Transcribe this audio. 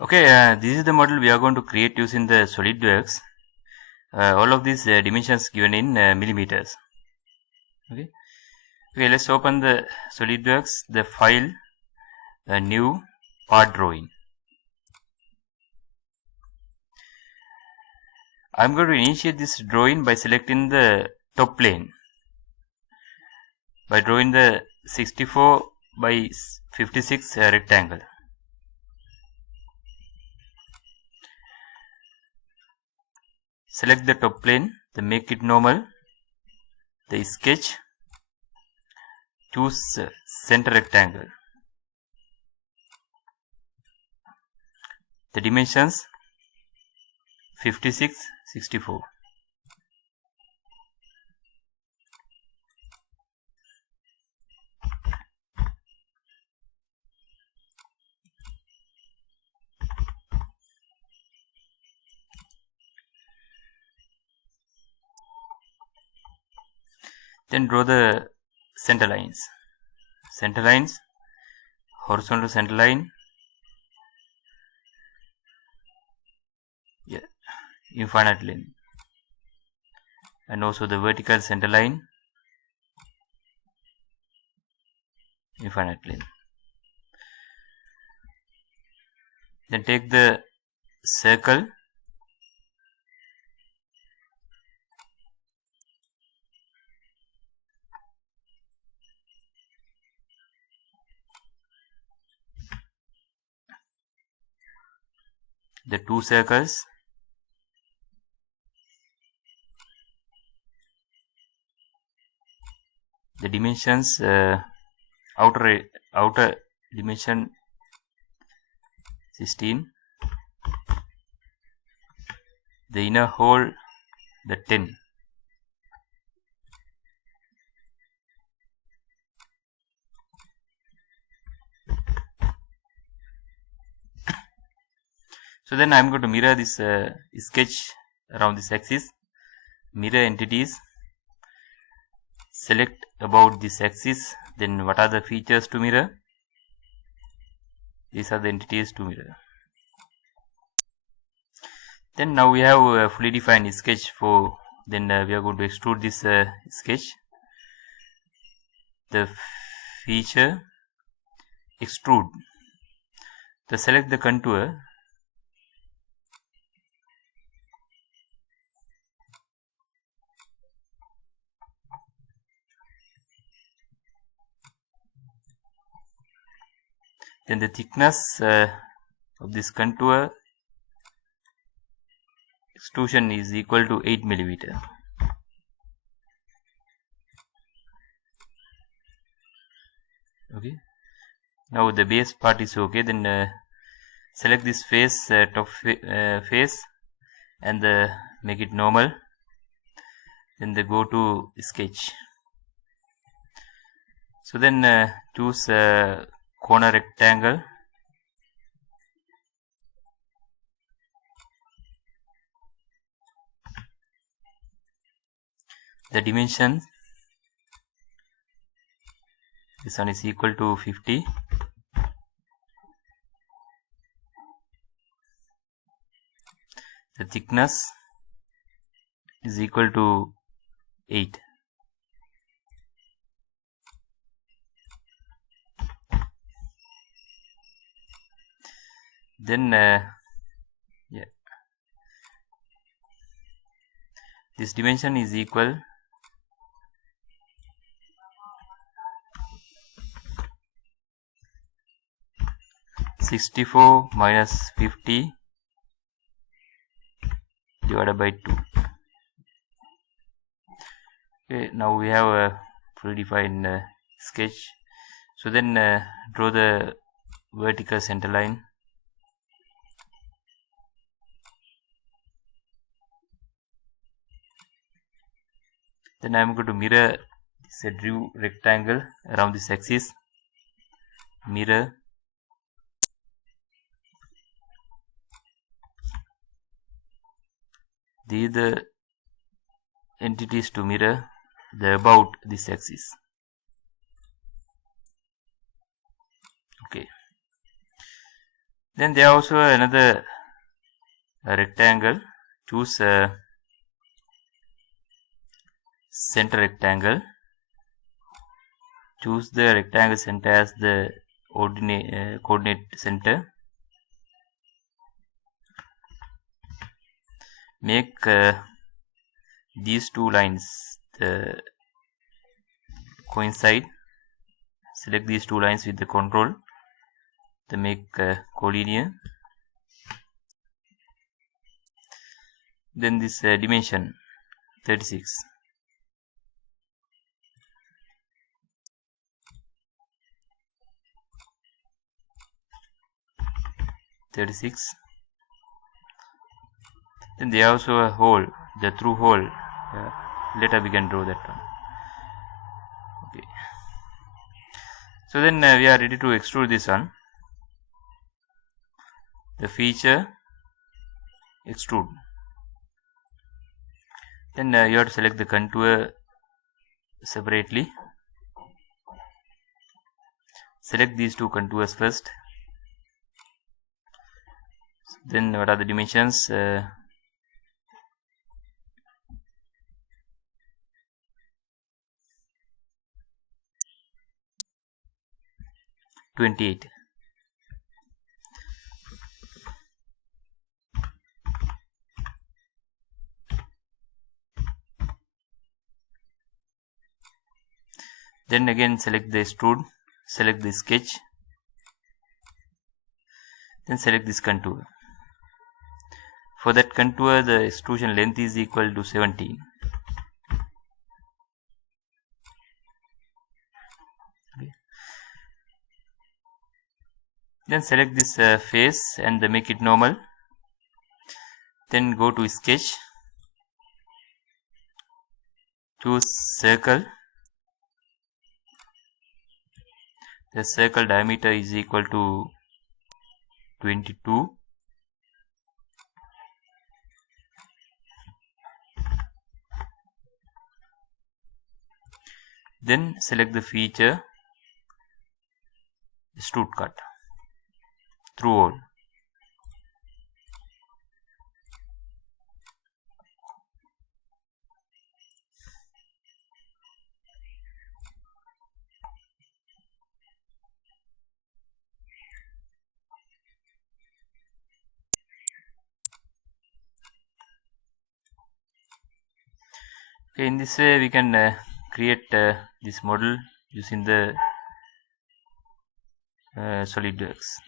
Okay, this is the model we are going to create using the SolidWorks. All of these dimensions given in millimeters. Okay, let's open the SolidWorks, the file, new part drawing. I'm going to initiate this drawing by selecting the top plane, by drawing the 64 by 56 rectangle. Select the top plane, then make it normal, the sketch, choose center rectangle. The dimensions 56, 64. Then draw the center lines. Center lines, horizontal center line, infinite line, and also the vertical center line, infinite line. Then take the circle, the two circles, the dimensions, outer dimension 16, the inner hole the 10. So then I am going to mirror this sketch around this axis. Mirror entities, select about this axis, then what are the features to mirror? These are the entities to mirror. Then now we have a fully defined sketch for, then we are going to extrude this sketch. The feature, extrude, to select the contour, then the thickness of this contour extrusion is equal to 8 millimeter. Okay, now the base part is okay. Then select this face, top face, and make it normal. Then go to sketch. So then choose corner rectangle, the dimension, this one is equal to 50, the thickness is equal to 8. Then this dimension is equal 64 minus 50 divided by 2. Okay, now we have a fully defined sketch. So then draw the vertical center line, then I am going to mirror this drew rectangle around this axis. Mirror, these are the entities to mirror the about this axis. Okay, Then there are also another rectangle. Choose center rectangle. Choose the rectangle center as the coordinate center. Make these two lines coincide. Select these two lines with the control to make collinear. Then this dimension 36. Then there also a hole, the through hole. Later we can draw that one. Okay. So then we are ready to extrude this one. The feature extrude. Then you have to select the contour separately. Select these two contours first. Then what are the dimensions? 28. Then again select the extrude, select the sketch, then select this contour. For that contour, the extrusion length is equal to 17. Okay. Then select this face and make it normal. Then go to sketch, choose circle. The circle diameter is equal to 22. Then select the feature extrude cut through hole. Okay, in this way we can create this model using the SolidWorks.